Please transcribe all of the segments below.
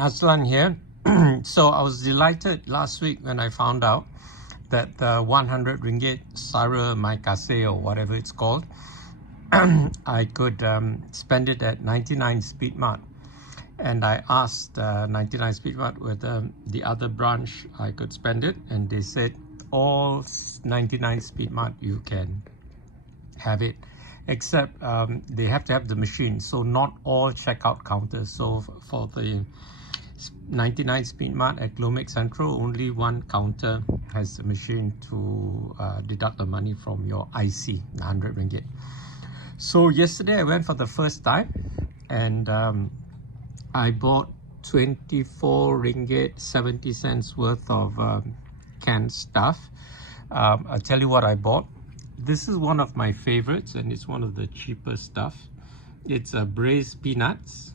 Aslan here. So I was delighted last week when I found out that the 100 ringgit RM100 MYKASIH or whatever it's called, I could spend it at 99 Speed Mart. And I asked 99 Speed Mart whether the other branch I could spend it, and they said all 99 Speed Mart you can have it, except they have to have the machine, so not all checkout counters. So for the 99 Speed Mart at Glomex Central, only one counter has the machine to deduct the money from your IC, 100 ringgit. So yesterday I went for the first time, and I bought 24 ringgit 70 cents worth of canned stuff. I'll tell you what I bought. This is one of my favorites, and it's one of the cheapest stuff. It's braised peanuts.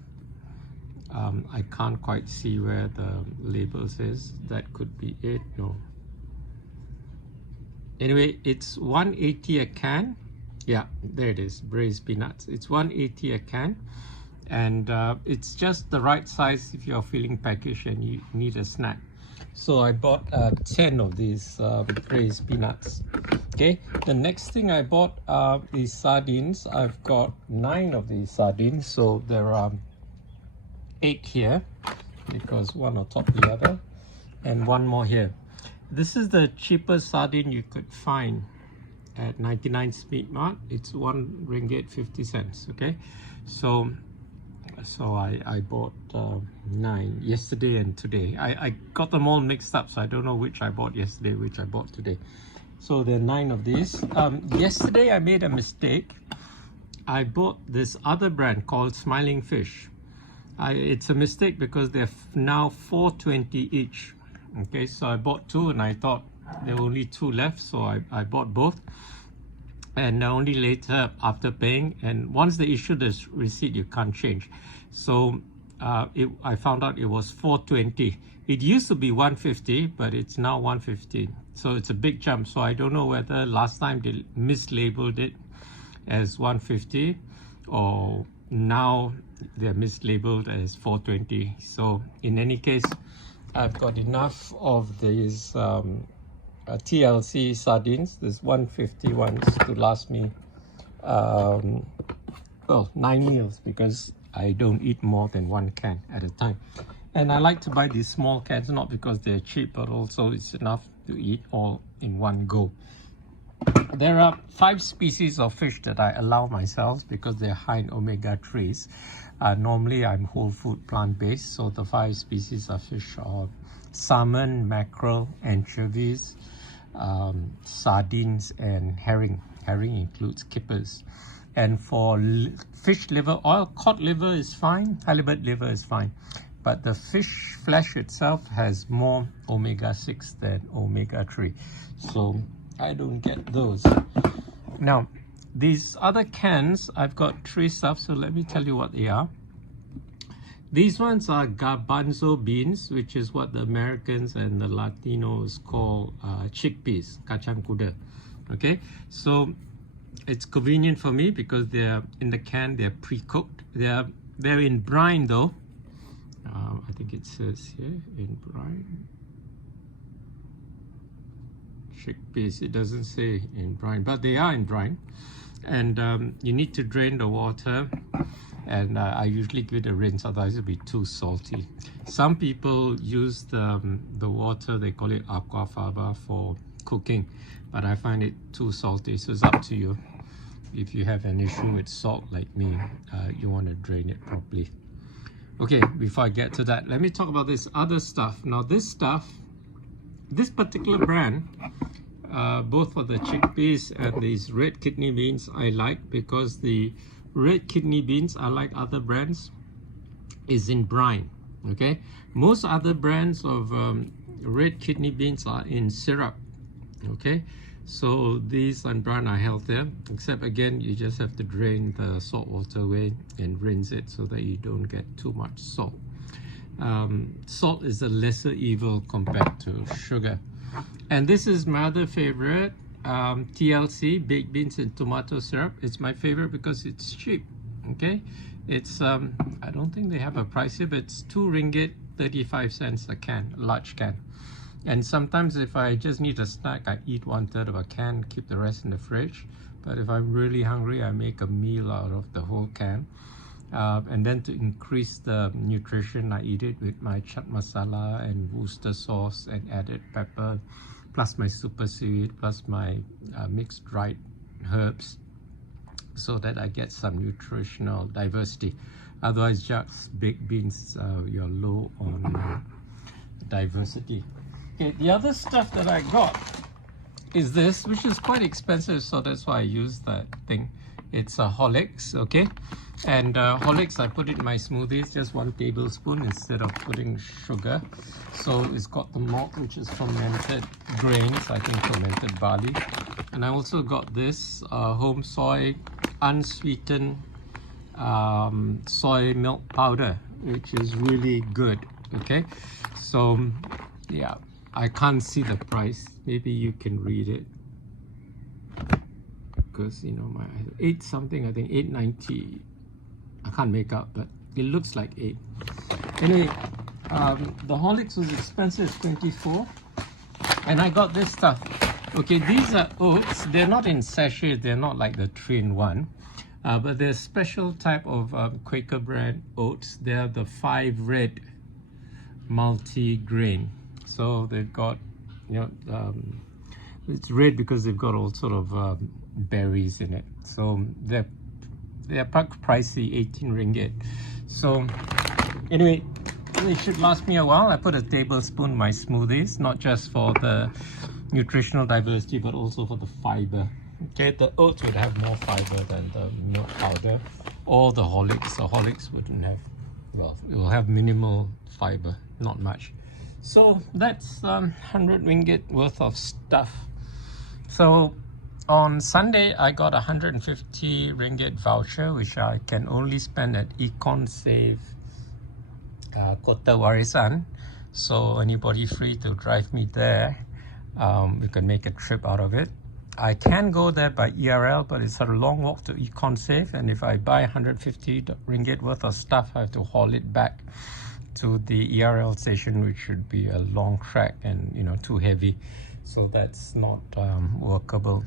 I can't quite see where the label says. That could be it. No. Anyway, it's 180 a can. Yeah, there it is, braised peanuts. It's 180 a can, and it's just the right size if you're feeling peckish and you need a snack. So I bought 10 of these braised peanuts. Okay, the next thing I bought is sardines. I've got 9 of these sardines, so there are 8 here because one on top of the other, and one more here. This is the cheapest sardine you could find at 99 Speed Mart. It's 1 ringgit 50 cents. Okay, so I bought 9 yesterday and today. I got them all mixed up, so I don't know which I bought yesterday, which I bought today. So there are 9 of these. Yesterday I made a mistake. I bought this other brand called Smiling Fish. It's a mistake because they're now 4.20 each. Okay, so I bought 2 and I thought there were only 2 left, so I bought both. And only later after paying, and once they issue this receipt, you can't change. So I found out it was 4.20. It used to be 150, but it's now 150. So it's a big jump. So I don't know whether last time they mislabeled it as 150 or now they're mislabeled as 4.20. So in any case, I've got enough of these TLC sardines. There's 150 ones to last me well, 9 meals, because I don't eat more than 1 can at a time. And I like to buy these small cans, not because they're cheap, but also it's enough to eat all in one go. There are 5 species of fish that I allow myself because they're high in omega-3s. Normally I'm whole food plant-based, so the 5 species of fish are salmon, mackerel, anchovies, sardines, and herring. Herring includes kippers. And for fish liver oil, cod liver is fine, halibut liver is fine. But the fish flesh itself has more omega-6 than omega-3. So I don't get those. Now, these other cans, I've got 3 stuff, so let me tell you what they are. These ones are garbanzo beans, which is what the Americans and the Latinos call chickpeas, kacang kuda. Okay, so it's convenient for me because they're in the can, they're pre-cooked. They're in brine though. I think it says here in brine. Chickpeas, it doesn't say in brine, but they are in brine. And you need to drain the water, and I usually give it a rinse, otherwise it'll be too salty. Some people use the water, they call it aquafaba, for cooking, but I find it too salty, so it's up to you. If you have an issue with salt like me, you want to drain it properly. Okay, before I get to that, let me talk about this other stuff. Now this stuff, this particular brand, both for the chickpeas and these red kidney beans, I like, because the red kidney beans, unlike other brands, is in brine. Okay, most other brands of red kidney beans are in syrup. Okay, so these in brine are healthier, except again you just have to drain the salt water away and rinse it so that you don't get too much salt. Salt is a lesser evil compared to sugar. And this is my other favorite, TLC, baked beans and tomato syrup. It's my favorite because it's cheap. Okay, it's I don't think they have a price here, but it's 2 ringgit 35 cents a can, a large can. And sometimes if I just need a snack, I eat 1/3 of a can, keep the rest in the fridge. But if I'm really hungry, I make a meal out of the whole can. And then to increase the nutrition, I eat it with my chaat masala and Worcester sauce and added pepper, plus my super seaweed, plus my mixed dried herbs, so that I get some nutritional diversity. Otherwise, just baked beans, you're low on diversity. Okay, the other stuff that I got is this, which is quite expensive, so that's why I use that thing. It's a Horlicks, okay? And Horlicks, I put it in my smoothies, just 1 tablespoon instead of putting sugar. So it's got the malt, which is fermented grains, I think fermented barley. And I also got this home soy unsweetened soy milk powder, which is really good, okay? So yeah, I can't see the price. Maybe you can read it, because you know, my 8 something, I think 8.90. I can't make out, but it looks like 8. Anyway, the Horlicks was expensive, 24, and I got this stuff. Okay, these are oats. They're not in sachet. They're not like the 3-in-1, but they're special type of Quaker brand oats. They're the 5 red multi-grain. So they've got, you know, it's red because they've got all sort of berries in it. So they're pricey, 18 ringgit. So anyway, it should last me a while. I put a tablespoon in my smoothies, not just for the nutritional diversity, but also for the fiber. Okay, the oats would have more fiber than the milk powder or the Horlicks. The Horlicks wouldn't have, well, it will have minimal fiber, not much. So that's 100 ringgit worth of stuff. So on Sunday, I got a 150 ringgit voucher, which I can only spend at Econ Save Kota Warisan. So anybody free to drive me there, we can make a trip out of it. I can go there by ERL, but it's a long walk to Econ Save, and if I buy 150 ringgit worth of stuff, I have to haul it back to the ERL station, which should be a long trek and, you know, too heavy. So that's not workable.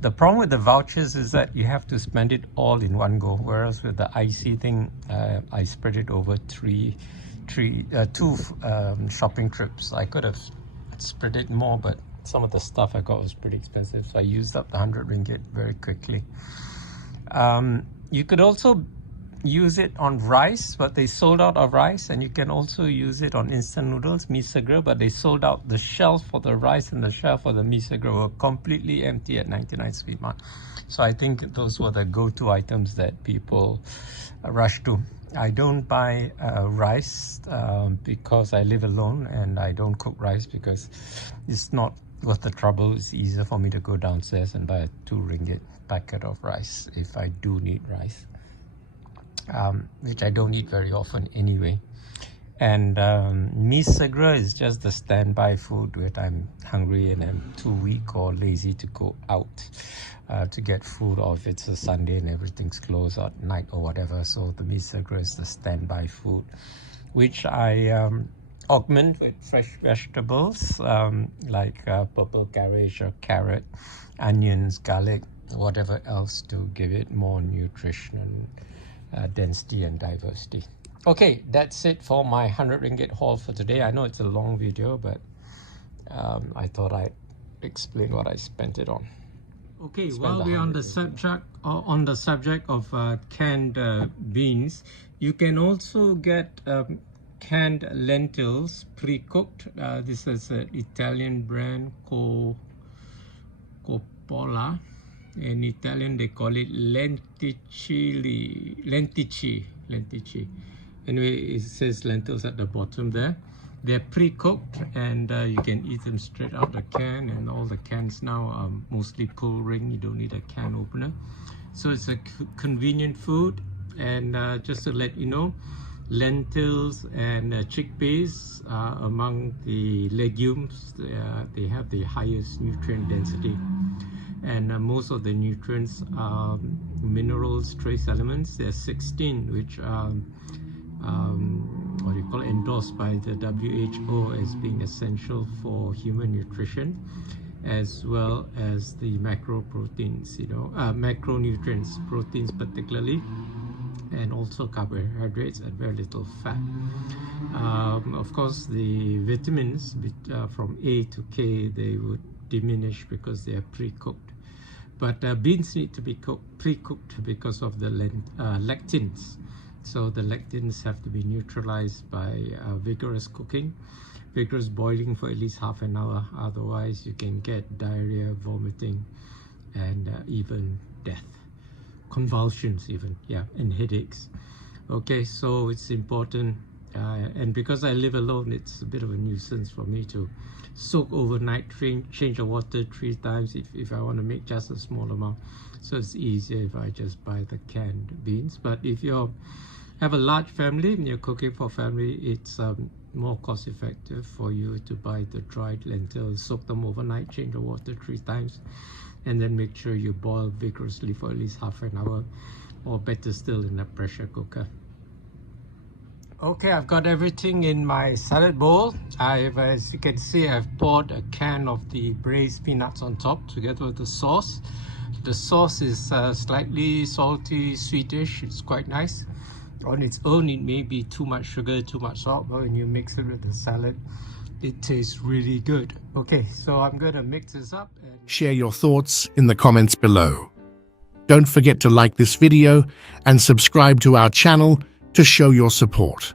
The problem with the vouchers is that you have to spend it all in one go, whereas with the IC thing, I spread it over two shopping trips. I could have spread it more, but some of the stuff I got was pretty expensive, so I used up the 100 ringgit very quickly. You could also use it on rice, but they sold out of rice, and you can also use it on instant noodles, mee seger, but they sold out. The shelf for the rice and the shelf for the mee seger were completely empty at 99 Sweet Mart. So I think those were the go-to items that people rush to. I don't buy rice because I live alone, and I don't cook rice because it's not worth the trouble. It's easier for me to go downstairs and buy a 2 ringgit packet of rice if I do need rice. Which I don't eat very often anyway. And mee seger is just the standby food when I'm hungry and I'm too weak or lazy to go out to get food, or if it's a Sunday and everything's closed at night or whatever. So the mee seger is the standby food, which I augment with fresh vegetables like purple cabbage or carrot, onions, garlic, whatever else to give it more nutrition, density and diversity. Okay, that's it for my 100 ringgit haul for today. I know it's a long video, but I thought I'd explain what I spent it on. Okay, while we're on the subject of canned beans, you can also get canned lentils pre-cooked. This is an Italian brand called Coppola. In Italian, they call it lentici. Anyway, it says lentils at the bottom there. They're pre-cooked, and you can eat them straight out the can, and all the cans now are mostly pull ring. You don't need a can opener. So it's a convenient food. And just to let you know, lentils and chickpeas are among the legumes. They have the highest nutrient density. And most of the nutrients are minerals, trace elements. There are 16 which are what you call endorsed by the WHO as being essential for human nutrition, as well as the macro proteins, macronutrients, proteins particularly, and also carbohydrates and very little fat. Of course, the vitamins from A to K, they would diminish because they are pre-cooked. But beans need to be pre-cooked because of the lectins. So the lectins have to be neutralized by vigorous cooking, vigorous boiling for at least half an hour. Otherwise, you can get diarrhea, vomiting, and even death. Convulsions even, yeah, and headaches. Okay, so it's important, and because I live alone, it's a bit of a nuisance for me to soak overnight, change the water 3 times if I want to make just a small amount. So it's easier if I just buy the canned beans. But if you have a large family and you're cooking for family, it's more cost effective for you to buy the dried lentils, soak them overnight, change the water 3 times, and then make sure you boil vigorously for at least half an hour, or better still in a pressure cooker. Okay, I've got everything in my salad bowl. As you can see, I've poured a can of the braised peanuts on top together with the sauce. The sauce is slightly salty, sweetish. It's quite nice. On its own, it may be too much sugar, too much salt, but when you mix it with the salad, it tastes really good. Okay, so I'm gonna mix this up and share your thoughts in the comments below. Don't forget to like this video and subscribe to our channel to show your support.